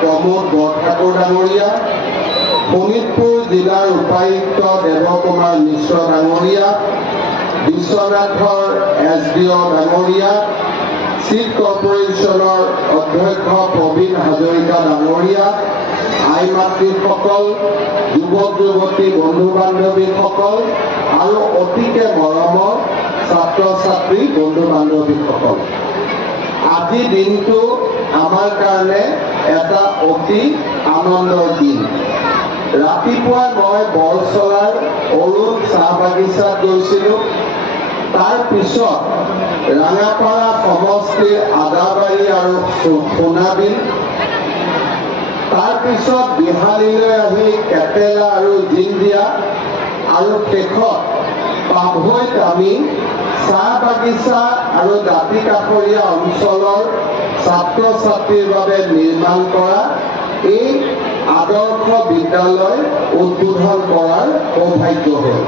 প্ৰমোদ বৰঠাকুৰ ডাঙৰীয়া, শোণিতপুৰ জিলাৰ উপায়ুক্ত দেৱকুমাৰ মিশ্ৰ ডাঙৰীয়া, বিশ্বনাথৰ SDO ডাঙৰীয়া, চিট কৰ্পোৰেশ্যনৰ অধ্যক্ষ প্ৰবীণ হাজৰিকা ডাঙৰীয়া, আই মাতৃসকল, যুৱক যুৱতী বন্ধু বান্ধৱীসকল আৰু অতিকে মৰমৰ ছাত্ৰ ছাত্ৰী বন্ধু বান্ধৱীসকল, আজি দিনটো আমাৰ কাৰণে এটা অতি আনন্দৰ দিন। ৰাতিপুৱা মই বৰচলাৰ অৰুণ চাহ বাগিচাত গৈছিলোঁ। তাৰ পিছত ৰাঙাপাৰা সমষ্টিৰ আদাবাৰী আৰু সোণাবিল, তাৰ পিছত বিহালীলৈ আহি কেটেলা আৰু জিন্দিয়া, আৰু শেষত পাভৈত আমি চাহ বাগিচা আৰু দাঁতিকাষৰীয়া অঞ্চলৰ ছাত্ৰ ছাত্ৰীৰ বাবে নিৰ্মাণ কৰা এই আদৰ্শ বিদ্যালয় উদ্বোধন কৰাৰ সৌভাগ্য হ'ল।